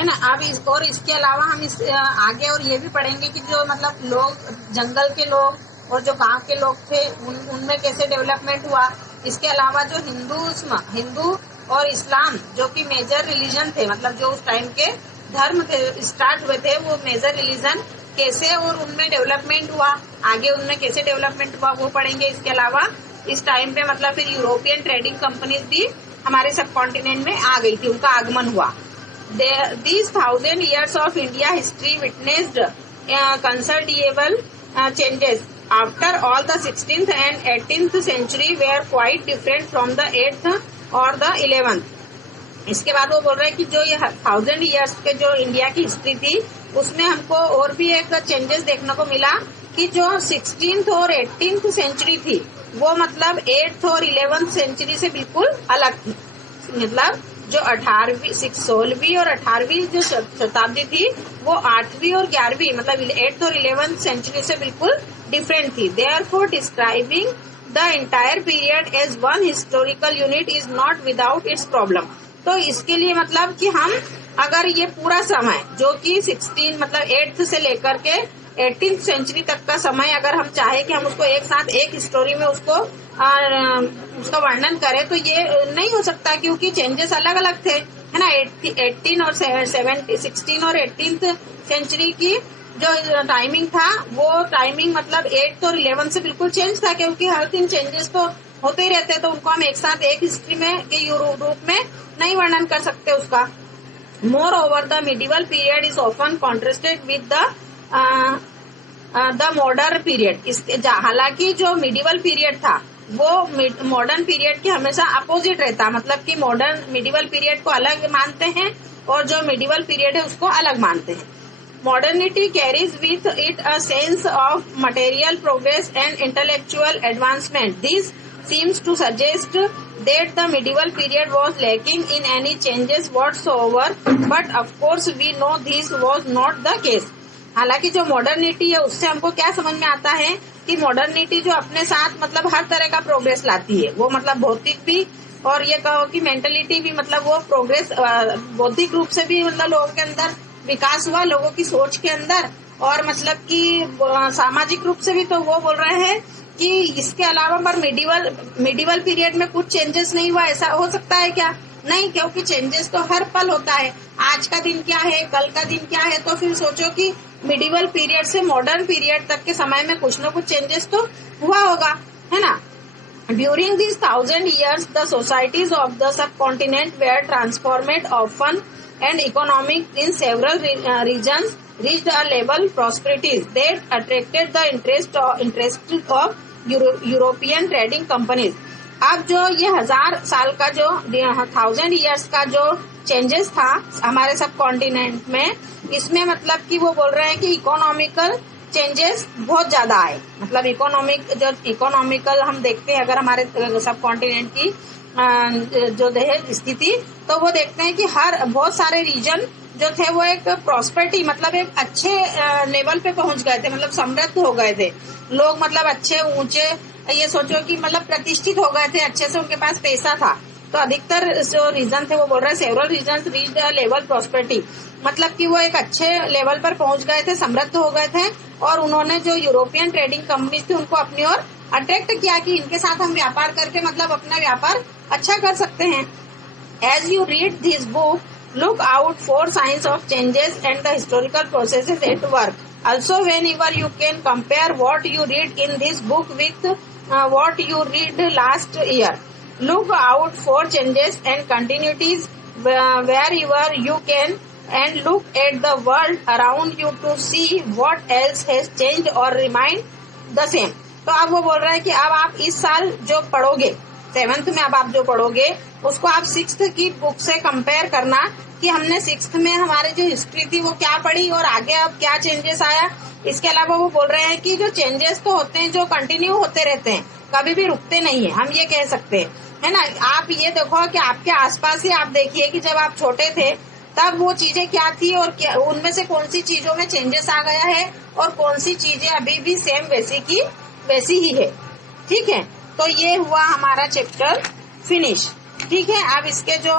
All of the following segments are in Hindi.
है ना। अब और इसके अलावा हम इस आगे और ये भी पढ़ेंगे कि जो मतलब लोग जंगल के लोग और जो गांव के लोग थे उनमें कैसे डेवलपमेंट हुआ। इसके अलावा जो हिंदू और इस्लाम जो कि मेजर रिलीजन थे, मतलब जो उस टाइम के धर्म थे स्टार्ट हुए थे, वो मेजर रिलीजन कैसे और उनमें डेवलपमेंट हुआ, आगे उनमें कैसे डेवलपमेंट हुआ वो पढ़ेंगे। इसके अलावा इस टाइम पे मतलब फिर यूरोपियन ट्रेडिंग कंपनीज भी हमारे सब कॉन्टिनेंट में आ गई थी, उनका आगमन हुआ। These 1,000 years of India history witnessed considerable changes. After all, the 16th and 18th century were quite different from the 8th और the 11th. इसके बाद वो बोल रहे हैं कि जो ये 1,000 years के जो इंडिया की हिस्ट्री थी उसमें हमको और भी एक चेंजेस देखने को मिला कि जो 16th और 18th सेंचुरी थी वो मतलब 8th और 11th सेंचुरी से बिल्कुल अलग थी। मतलब जो 16वीं और 18वीं जो शताब्दी थी वो 8वीं और 11वीं मतलब 8th और 11th सेंचुरी से बिल्कुल डिफरेंट थी। Therefore, describing the entire period as one historical unit is not without its problem. तो इसके लिए मतलब कि हम अगर ये पूरा समय जो कि 16 मतलब 8th से लेकर के 18th सेंचुरी तक का समय अगर हम चाहे कि हम उसको एक साथ एक स्टोरी में उसका वर्णन करें तो ये नहीं हो सकता, क्योंकि चेंजेस अलग अलग थे, है ना। 16 और 18th सेंचुरी की जो टाइमिंग था वो टाइमिंग मतलब 8th और 11th से बिल्कुल चेंज था, क्योंकि हर दिन चेंजेस तो होते ही रहते हैं, तो उनको हम एक साथ एक हिस्ट्री में के रूप में नहीं वर्णन कर सकते उसका। More over the medieval period is often contrasted with the modern period. हालांकि जो मिडिवल पीरियड था वो मॉडर्न पीरियड के हमेशा अपोजिट रहता, मतलब कि मॉडर्न मिडिवल पीरियड को अलग मानते हैं और जो मिडिवल पीरियड है उसको अलग मानते हैं। Modernity carries with it a sense of material progress and intellectual advancement. This seems to suggest that the medieval period was lacking in any changes whatsoever, but of course we know this was not the case. हालांकि जो मॉडर्निटी है उससे हमको क्या समझ में आता है कि मॉडर्निटी जो अपने साथ मतलब हर तरह का प्रोग्रेस लाती है, वो मतलब भौतिक भी और ये कहो कि मेंटलिटी भी, मतलब वो प्रोग्रेस बौद्धिक रूप से भी मतलब लोगों के अंदर विकास हुआ, लोगों की सोच के अंदर, और मतलब कि सामाजिक रूप से भी। तो वो बोल रहे हैं कि इसके अलावा पर मिडिवल पीरियड में कुछ चेंजेस नहीं हुआ, ऐसा हो सकता है क्या? नहीं, क्योंकि चेंजेस तो हर पल होता है। आज का दिन क्या है, कल का दिन क्या है, तो फिर सोचो कि मिडिवल पीरियड से मॉडर्न पीरियड तक के समय में कुछ न कुछ चेंजेस तो हुआ होगा, है ना। During these 1,000 years, the societies of the subcontinent were transformed often, and economic in several regions reached a level prosperity that attracted the interest of European trading companies. अब जो ये 1000 साल का जो 1000 years का जो चेंजेस था हमारे सब कॉन्टिनेंट में, इसमें मतलब कि वो बोल रहे हैं कि इकोनॉमिकल चेंजेस बहुत ज्यादा आए। मतलब इकोनॉमिकल हम देखते हैं अगर हमारे सब कॉन्टिनेंट की जो स्थिति, तो वो देखते हैं कि बहुत सारे रीजन जो थे वो एक प्रॉस्पेरिटी मतलब एक अच्छे लेवल पे पहुंच गए थे, मतलब समृद्ध हो गए थे लोग, मतलब अच्छे ऊंचे, ये सोचो कि मतलब प्रतिष्ठित हो गए थे, अच्छे से उनके पास पैसा था। तो अधिकतर जो रीजन थे वो बोल रहे हैं several reason reached a level prosperity, मतलब कि वो एक अच्छे लेवल पर पहुंच गए थे, समृद्ध हो गए थे, और उन्होंने जो यूरोपियन ट्रेडिंग कंपनीज थी उनको अपनी ओर अट्रैक्ट किया कि इनके साथ हम व्यापार करके मतलब अपना व्यापार अच्छा कर सकते हैं। As you read this book, look out for signs of changes and the historical processes at work. Also, whenever you can compare what you read in this book with what you read last year. Look out for changes and continuities wherever you can, and look at the world around you to see what else has changed or remained the same. तो अब वो बोल रहा है कि अब आप इस साल जो पढ़ोगे 7th में, अब आप जो पढ़ोगे उसको आप 6th की बुक से कंपेयर करना कि हमने 6th में हमारी जो हिस्ट्री थी वो क्या पढ़ी और आगे अब क्या चेंजेस आया। इसके अलावा वो बोल रहे हैं कि जो चेंजेस तो होते हैं जो कंटिन्यू होते रहते हैं, कभी भी रुकते नहीं है, हम ये कह सकते हैं, है ना। आप ये देखो कि आपके आसपास ही आप देखिए कि जब आप छोटे थे तब वो चीजें क्या थी और क्या उनमें से कौन सी चीजों में चेंजेस आ गया है और कौन सी चीजें अभी भी सेम वैसी ही है। ठीक है, तो ये हुआ हमारा चैप्टर फिनिश। ठीक है, अब इसके जो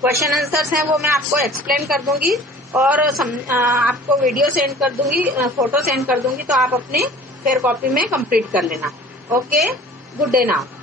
क्वेश्चन आंसर्स हैं वो मैं आपको एक्सप्लेन कर दूंगी और आपको वीडियो सेंड कर दूंगी, फोटो सेंड कर दूंगी, तो आप अपनी फेयर कॉपी में कंप्लीट कर लेना। Okay, good day now.